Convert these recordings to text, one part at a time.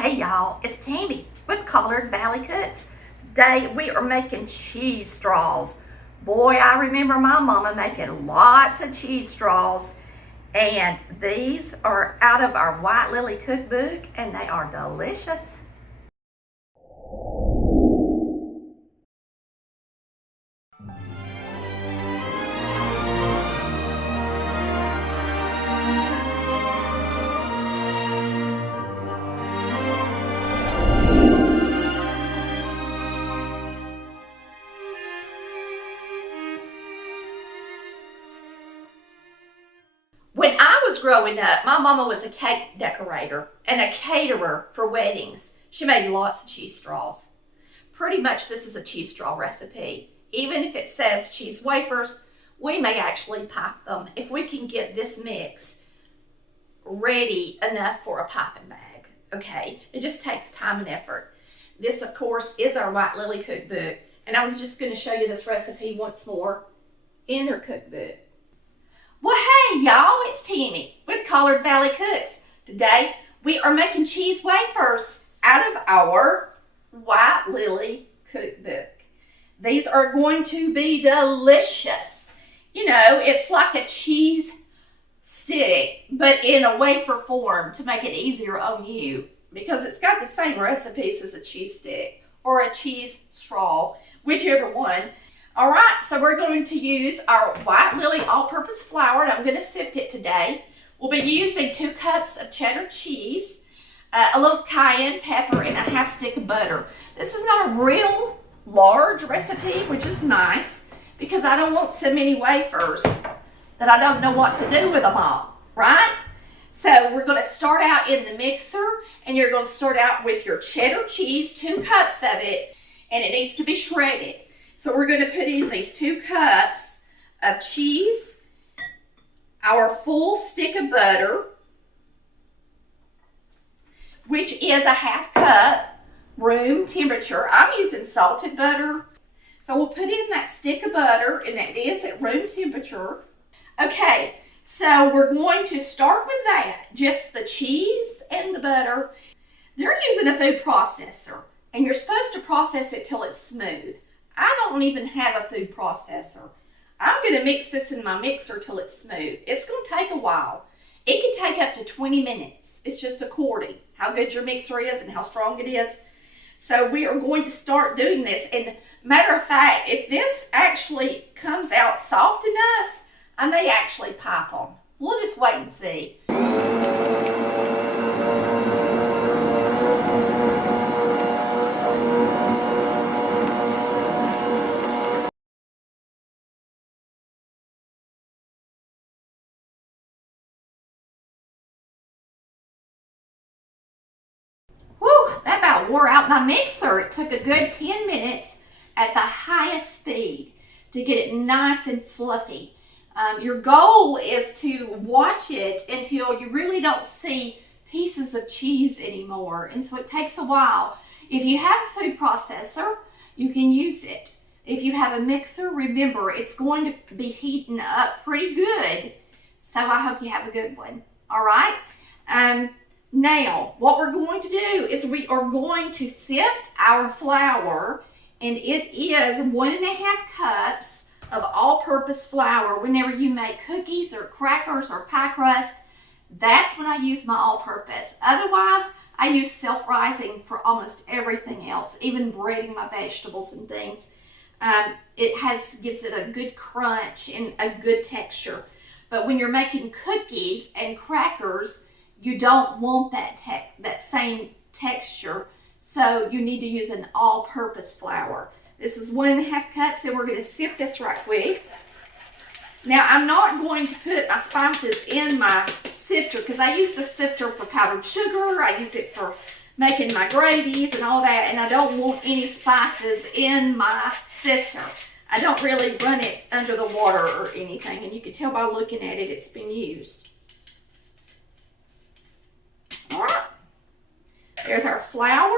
Hey y'all, it's Tammy with Colored Valley Cooks. Today we are making cheese straws. Boy, I remember my mama making lots of cheese straws, and these are out of our White Lily cookbook and they are delicious. When I was growing up, my mama was a cake decorator and a caterer for weddings. She made lots of cheese straws. Pretty much this is a cheese straw recipe. Even if it says cheese wafers, we may actually pop them if we can get this mix ready enough for a popping bag. Okay, it just takes time and effort. This, of course, is our White Lily cookbook, and I was just going to show you this recipe once more in their cookbook. Well, hey y'all, it's Tammy with Colored Valley Cooks. Today we are making cheese wafers out of our White Lily cookbook. These are going to be delicious. You know, it's like a cheese stick, but in a wafer form to make it easier on you, because it's got the same recipes as a cheese stick or a cheese straw, whichever one. All right, so we're going to use our White Lily all-purpose flour, and I'm going to sift it today. We'll be using 2 cups of cheddar cheese, a little cayenne pepper, and a half stick of butter. This is not a real large recipe, which is nice, because I don't want so many wafers that I don't know what to do with them all, right? So we're going to start out in the mixer, and you're going to start out with your cheddar cheese, 2 cups of it, and it needs to be shredded. So we're going to put in these 2 cups of cheese, our full stick of butter, which is a half cup room temperature. I'm using salted butter. So we'll put in that stick of butter, and it is at room temperature. Okay, so we're going to start with that, just the cheese and the butter. They're using a food processor, and you're supposed to process it till it's smooth. I don't even have a food processor. I'm going to mix this in my mixer till it's smooth. It's going to take a while. It can take up to 20 minutes. It's just according how good your mixer is and how strong it is. So we are going to start doing this. And matter of fact, if this actually comes out soft enough, I may actually pop them. We'll just wait and see. Whew, that about wore out my mixer. It took a good 10 minutes at the highest speed to get it nice and fluffy. Your goal is to watch it until you really don't see pieces of cheese anymore. And so it takes a while. If you have a food processor, you can use it. If you have a mixer, remember, it's going to be heating up pretty good. So I hope you have a good one. All right? Now, what we're going to do is we are going to sift our flour, and it is 1.5 cups of all-purpose flour. Whenever you make cookies or crackers or pie crust, that's when I use my all-purpose. Otherwise, I use self-rising for almost everything else, even breading my vegetables and things. It gives it a good crunch and a good texture. But when you're making cookies and crackers, you don't want that same texture, so you need to use an all-purpose flour. This is 1.5 cups, and we're going to sift this right quick. Now, I'm not going to put my spices in my sifter because I use the sifter for powdered sugar. I use it for making my gravies and all that, and I don't want any spices in my sifter. I don't really run it under the water or anything, and you can tell by looking at it, it's been used. All right, there's our flour.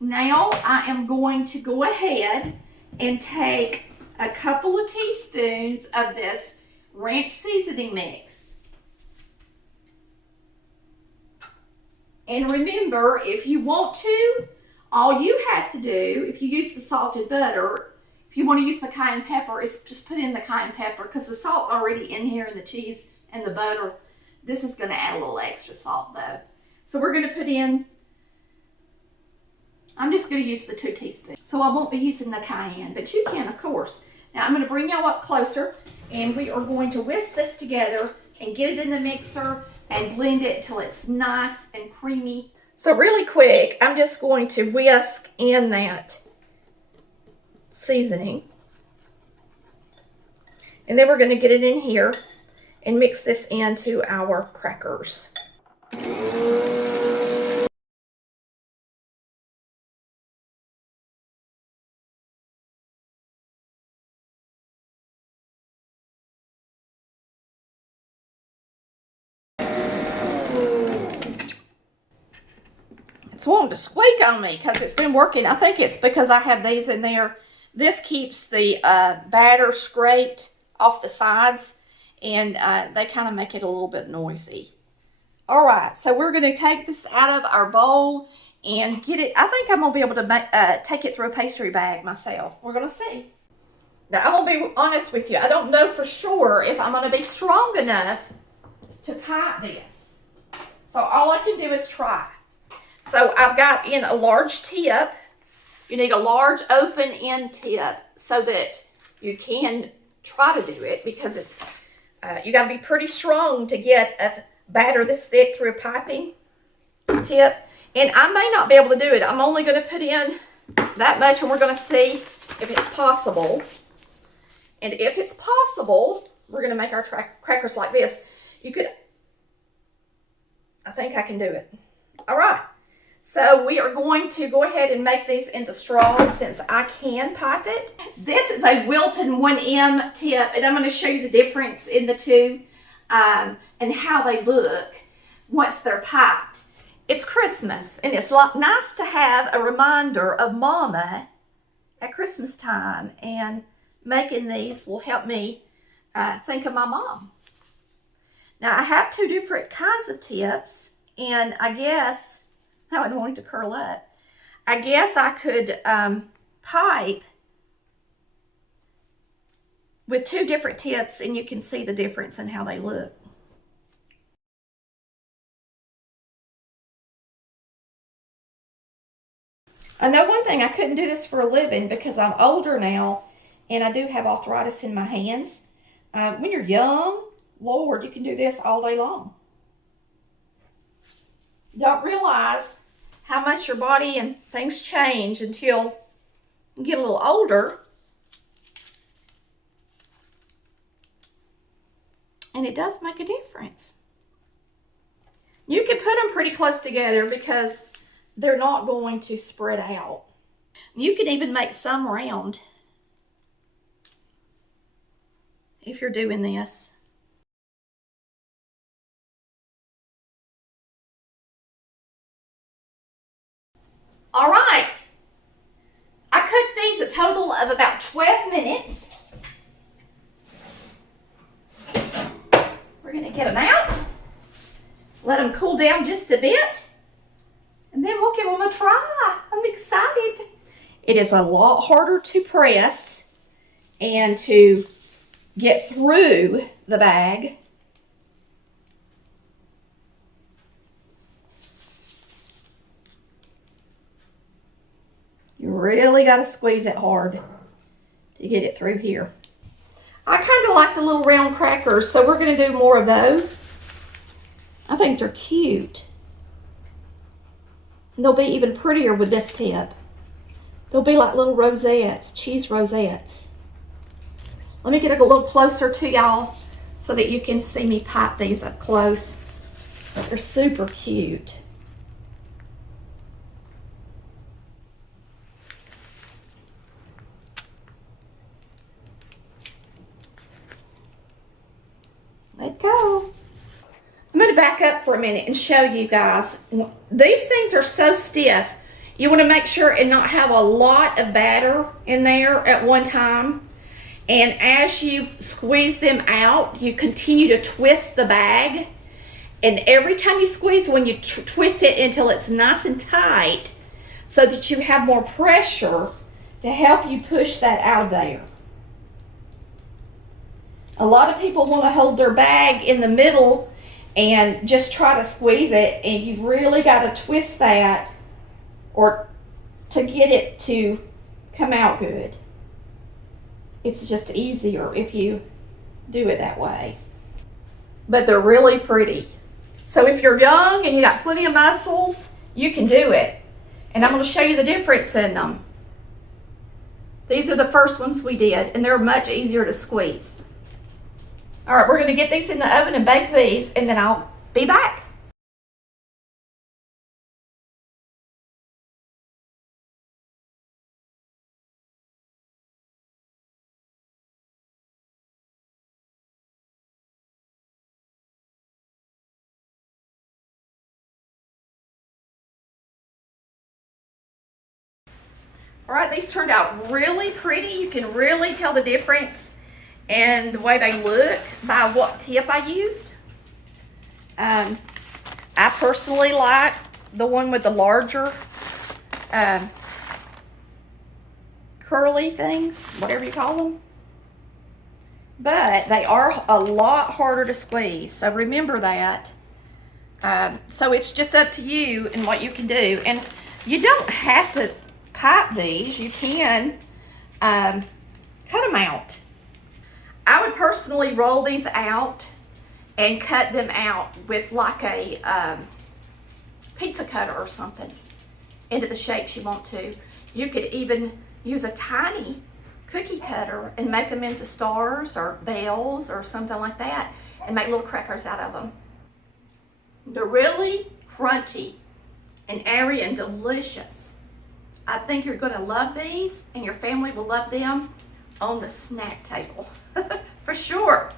Now I am going to go ahead and take a couple of teaspoons of this ranch seasoning mix. And remember, if you want to, all you have to do, if you use the salted butter, if you want to use the cayenne pepper, is just put in the cayenne pepper because the salt's already in here in the cheese and the butter. This is going to add a little extra salt though. So we're going to put in, I'm just going to use the 2 teaspoons. So I won't be using the cayenne, but you can, of course. Now I'm going to bring y'all up closer and we are going to whisk this together and get it in the mixer and blend it until it's nice and creamy. So really quick, I'm just going to whisk in that seasoning. And then we're going to get it in here and mix this into our crackers. It's wanting to squeak on me because it's been working. I think it's because I have these in there. This keeps the batter scraped off the sides, and they kind of make it a little bit noisy. All right, so we're going to take this out of our bowl and get it. I think I'm going to be able to take it through a pastry bag myself. We're going to see. Now, I'm going to be honest with you. I don't know for sure if I'm going to be strong enough to pipe this. So all I can do is try. So I've got in a large tip. You need a large open end tip so that you can try to do it, because it's you got to be pretty strong to get a batter this thick through a piping tip. And I may not be able to do it. I'm only going to put in that much and we're going to see if it's possible. And if it's possible, we're going to make our crackers like this. I think I can do it. All right. So we are going to go ahead and make these into straws since I can pipe it. This is a Wilton 1M tip, and I'm going to show you the difference in the two and how they look once they're piped. It's Christmas, and it's nice to have a reminder of Mama at Christmas time, and making these will help me think of my mom. Now I have 2 different kinds of tips, and I guess I don't want it to curl up. I guess I could pipe with 2 different tips and you can see the difference in how they look. I know one thing, I couldn't do this for a living because I'm older now and I do have arthritis in my hands. When you're young, Lord, you can do this all day long. Don't realize how much your body and things change until you get a little older. And it does make a difference. You can put them pretty close together because they're not going to spread out. You can even make some round if you're doing this. All right, I cooked these a total of about 12 minutes. We're gonna get them out, let them cool down just a bit, and then we'll give them a try. I'm excited. It is a lot harder to press and to get through the bag. You really got to squeeze it hard to get it through here. I kind of like the little round crackers, so we're going to do more of those. I think they're cute. And they'll be even prettier with this tip. They'll be like little rosettes, cheese rosettes. Let me get a little closer to y'all so that you can see me pipe these up close. They're super cute. Let go. I'm going to back up for a minute and show you guys. These things are so stiff. You want to make sure and not have a lot of batter in there at one time. And as you squeeze them out, you continue to twist the bag And every time you squeeze, when you twist it until it's nice and tight, so that you have more pressure to help you push that out of there. A lot of people want to hold their bag in the middle and just try to squeeze it, and you've really got to twist that or to get it to come out good. It's just easier if you do it that way. But they're really pretty. So if you're young and you got plenty of muscles, you can do it. And I'm going to show you the difference in them. These are the first ones we did, and they're much easier to squeeze. All right, we're going to get these in the oven and bake these, and then I'll be back. All right, these turned out really pretty. You can really tell the difference in the way they look by what tip I used. I personally like the one with the larger curly things, whatever you call them. But they are a lot harder to squeeze, so remember that. So it's just up to you and what you can do. And you don't have to pipe these. You can cut them out. I would personally roll these out and cut them out with like a pizza cutter or something into the shapes you want to. You could even use a tiny cookie cutter and make them into stars or bells or something like that and make little crackers out of them. They're really crunchy and airy and delicious. I think you're going to love these, and your family will love them on the snack table. For sure.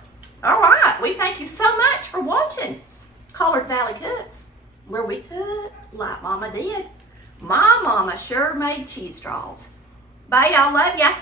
All right, we thank you so much for watching Collard Valley Cooks, where we cook like Mama did. My mama sure made cheese straws. Bye, y'all. Love ya.